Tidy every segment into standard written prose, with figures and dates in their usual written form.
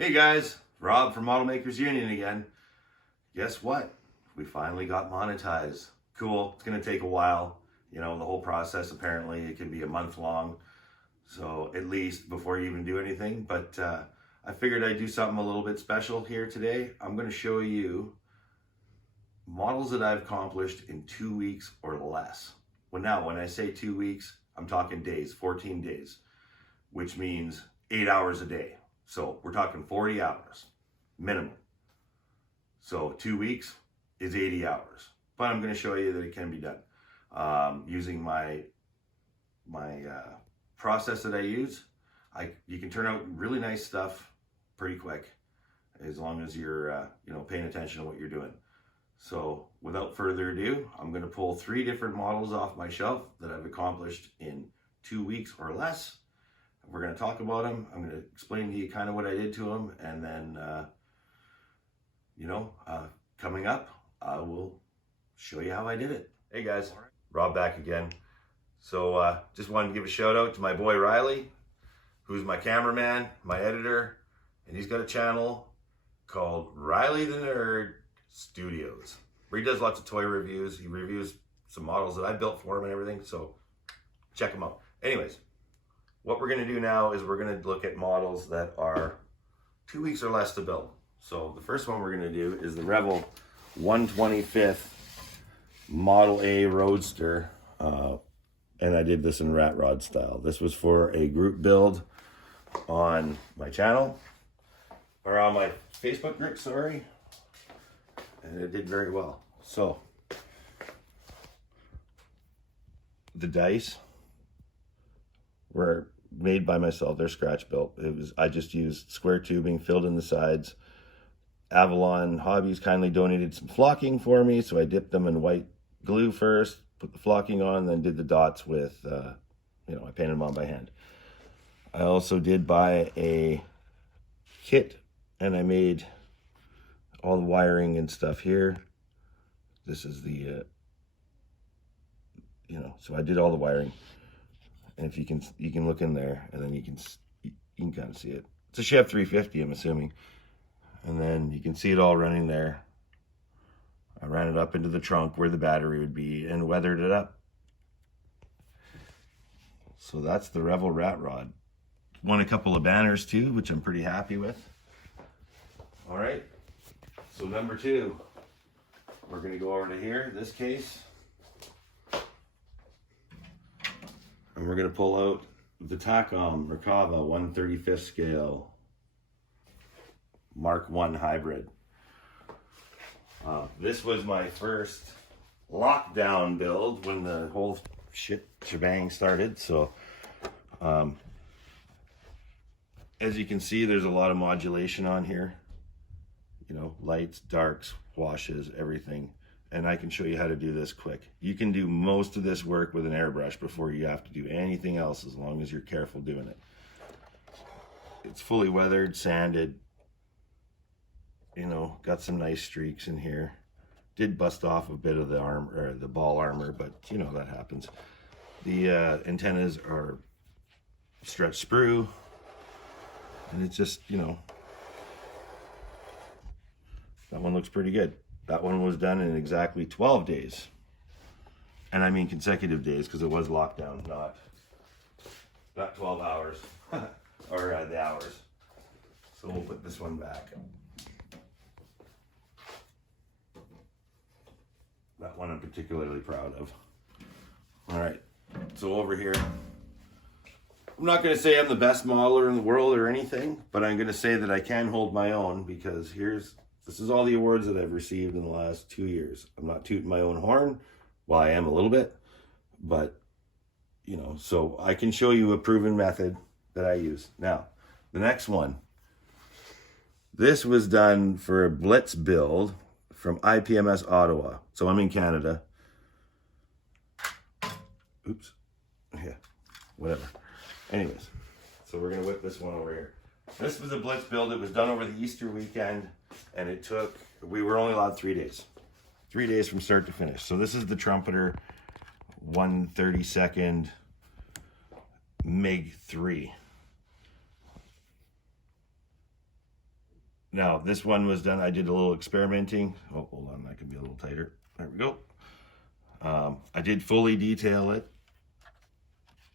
Hey guys, Rob from Model Makers Union again. Guess what? We finally got monetized. Cool. It's going to take a while. You know, the whole process, apparently, it can be a month long. So at least before you even do anything. But I figured I'd do something a little bit special here today. I'm going to show you models that I've accomplished in 2 weeks or less. Well, now, when I say 2 weeks, I'm talking days, 14 days, which means 8 hours a day. So we're talking 40 hours minimum. So 2 weeks is 80 hours. But I'm going to show you that it can be done using my process that I use. You can turn out really nice stuff pretty quick as long as you're paying attention to what you're doing. So without further ado, I'm going to pull 3 different models off my shelf that I've accomplished in 2 weeks or less. We're going to talk about them. I'm going to explain to you kind of what I did to them, and then coming up I will show you how I did it. Hey guys, Rob back again. So just wanted to give a shout out to my boy Riley, who's my cameraman, my editor, and he's got a channel called Riley the Nerd Studios, where he does lots of toy reviews. He reviews some models that I built for him and everything, so check him out. Anyways, what we're going to do now is we're going to look at models that are 2 weeks or less to build. So the first one we're going to do is the Revel 125th Model A Roadster, and I did this in rat rod style. This was for a group build on my channel, or on my Facebook group, sorry, and it did very well. So the dice were made by myself. They're scratch built. I just used square tubing, filled in the sides. Avalon Hobbies kindly donated some flocking for me, so I dipped them in white glue first, put the flocking on, then did the dots with, I painted them on by hand. I also did buy a kit, and I made all the wiring and stuff here. This is the, so I did all the wiring. And if you can look in there, and then you can kind of see it. It's a Chev 350, I'm assuming. And then you can see it all running there. I ran it up into the trunk where the battery would be and weathered it up. So that's the Revel Rat Rod. Won a couple of banners too, which I'm pretty happy with. All right. So number 2, we're going to go over to here, this case. And we're going to pull out the Takom Merkava 1/35th scale Mark I hybrid. This was my first lockdown build when the whole shebang started. So as you can see, there's a lot of modulation on here. Lights, darks, washes, everything. And I can show you how to do this quick. You can do most of this work with an airbrush before you have to do anything else, as long as you're careful doing it. It's fully weathered, sanded, got some nice streaks in here. Did bust off a bit of the armor, or the ball armor, but that happens. The antennas are stretch sprue, and it's just, that one looks pretty good. That one was done in exactly 12 days. And I mean consecutive days, because it was lockdown, not 12 hours, or the hours. So we'll put this one back. That one I'm particularly proud of. All right, so over here, I'm not going to say I'm the best modeler in the world or anything, but I'm going to say that I can hold my own, because this is all the awards that I've received in the last 2 years. I'm not tooting my own horn. Well, I am a little bit, but, so I can show you a proven method that I use. Now, the next one. This was done for a Blitz build from IPMS Ottawa. So I'm in Canada. Oops. Yeah, whatever. Anyways, so we're going to whip this one over here. This was a Blitz build. It was done over the Easter weekend. And we were only allowed 3 days. 3 days from start to finish. So this is the Trumpeter 1/32 MiG 3. Now, this one was done, I did a little experimenting. Oh, hold on, that can be a little tighter. There we go. I did fully detail it.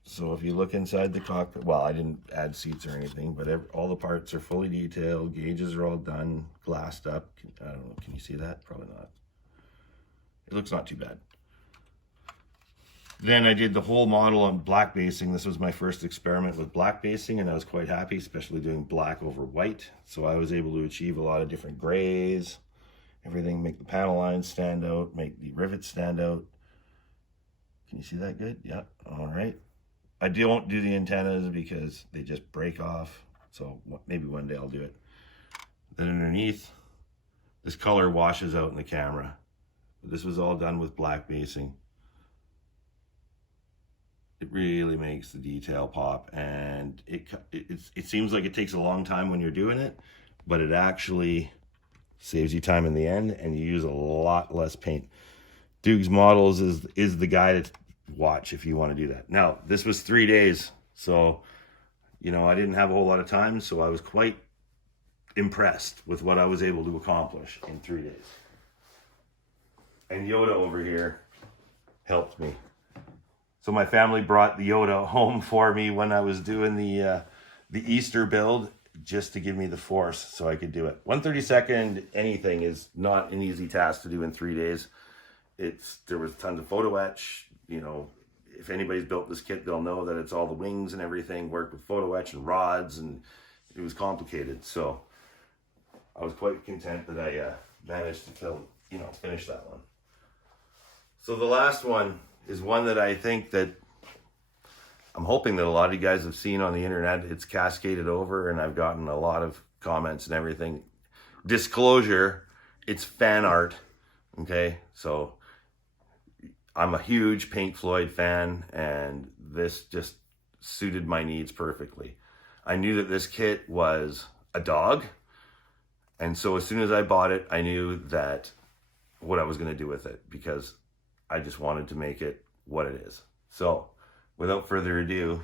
So if you look inside the cockpit, well, I didn't add seats or anything, but all the parts are fully detailed. Gauges are all done, glassed up. I don't know, can you see that? Probably not. It looks not too bad. Then I did the whole model on black basing. This was my first experiment with black basing, and I was quite happy, especially doing black over white. So I was able to achieve a lot of different grays, everything, make the panel lines stand out, make the rivets stand out. Can you see that good? Yeah, all right. I don't do the antennas because they just break off. So maybe one day I'll do it. Then underneath, this color washes out in the camera. This was all done with black basing. It really makes the detail pop, and it seems like it takes a long time when you're doing it, but it actually saves you time in the end, and you use a lot less paint. Duke's Models is the guy to watch if you want to do that. Now, this was 3 days, so you know, I didn't have a whole lot of time, so I was quite impressed with what I was able to accomplish in 3 days. And Yoda over here helped me. So my family brought the Yoda home for me when I was doing the Easter build, just to give me the force so I could do it. 1/32 anything is not an easy task to do in 3 days. There was tons of photo etch. You know, if anybody's built this kit, they'll know that it's all the wings and everything, worked with photo etch and rods, and it was complicated. So I was quite content that I managed to finish that one. So the last one is one that I think that I'm hoping that a lot of you guys have seen on the internet. It's cascaded over, and I've gotten a lot of comments and everything. Disclosure, it's fan art, okay? So I'm a huge Pink Floyd fan, and this just suited my needs perfectly. I knew that this kit was a dog, and so as soon as I bought it, I knew that what I was going to do with it, because I just wanted to make it what it is. So without further ado,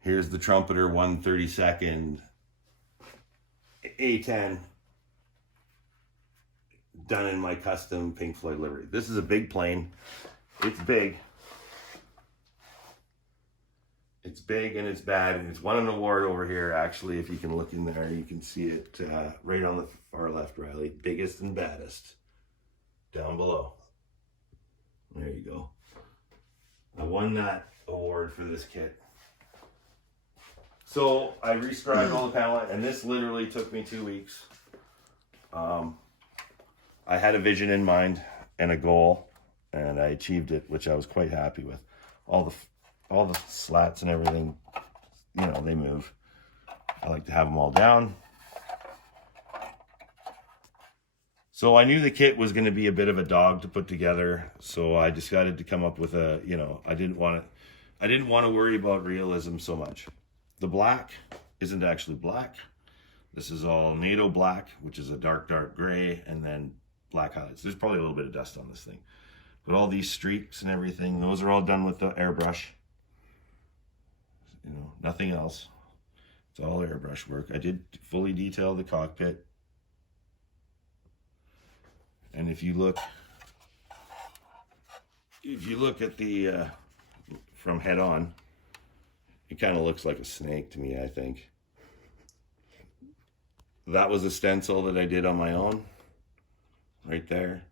here's the Trumpeter 1/32 A10 done in my custom Pink Floyd livery. This is a big plane. It's big. It's big and it's bad, and it's won an award over here. Actually, if you can look in there, you can see it right on the far left, Riley. Biggest and baddest. Down below. There you go. I won that award for this kit. So I rescribed all the panel, and this literally took me 2 weeks. I had a vision in mind and a goal, and I achieved it, which I was quite happy with. All the slats and everything, you know, they move. I like to have them all down. So I knew the kit was going to be a bit of a dog to put together, so I decided to come up with a, I didn't want to worry about realism so much. The black isn't actually black. This is all NATO black, which is a dark gray, and then black highlights. There's probably a little bit of dust on this thing. But all these streaks and everything, those are all done with the airbrush. Nothing else. It's all airbrush work. I did fully detail the cockpit. And if you look at the from head on, it kind of looks like a snake to me, I think. That was a stencil that I did on my own, right there.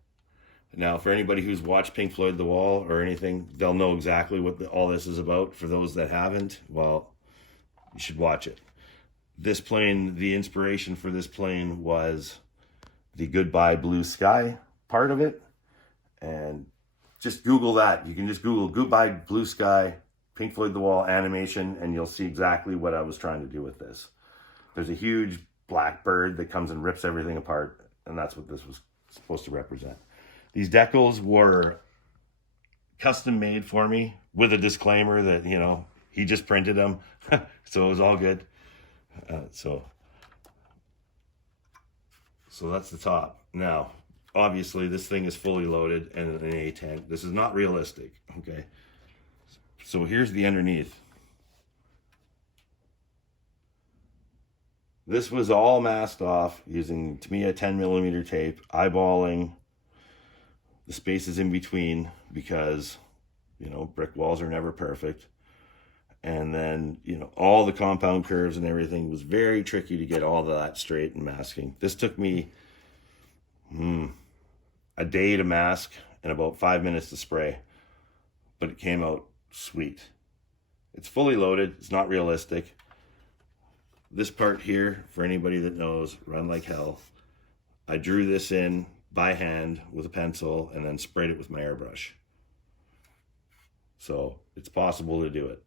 Now, for anybody who's watched Pink Floyd The Wall or anything, they'll know exactly what all this is about. For those that haven't, well, you should watch it. This plane, the inspiration for this plane was the Goodbye Blue Sky part of it. And just Google that. You can just Google Goodbye Blue Sky, Pink Floyd The Wall animation, and you'll see exactly what I was trying to do with this. There's a huge black bird that comes and rips everything apart, and that's what this was supposed to represent. These decals were custom made for me with a disclaimer that, he just printed them. So it was all good. So that's the top. Now, obviously, this thing is fully loaded and an A10. This is not realistic, okay? So here's the underneath. This was all masked off using, to me, a 10mm tape, eyeballing the spaces in between because, you know, brick walls are never perfect. And then, you know, all the compound curves and everything was very tricky to get all of that straight and masking. This took me a day to mask and about 5 minutes to spray, but it came out sweet. It's fully loaded. It's not realistic. This part here, for anybody that knows, Run Like Hell, I drew this in by hand with a pencil and then sprayed it with my airbrush. So it's possible to do it.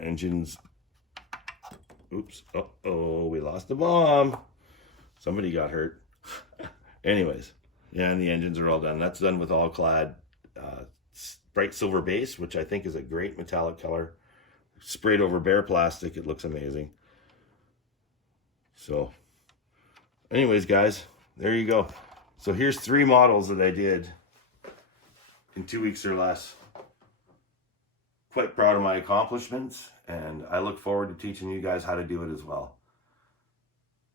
Engines, oops, uh-oh, we lost the bomb. Somebody got hurt. Anyways, yeah, and the engines are all done. That's done with all clad bright silver base, which I think is a great metallic color. Sprayed over bare plastic, it looks amazing. So, anyways, guys, there you go. So here's 3 models that I did in 2 weeks or less. Quite proud of my accomplishments, and I look forward to teaching you guys how to do it as well.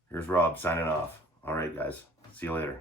Here's Rob signing off. All right, guys. See you later.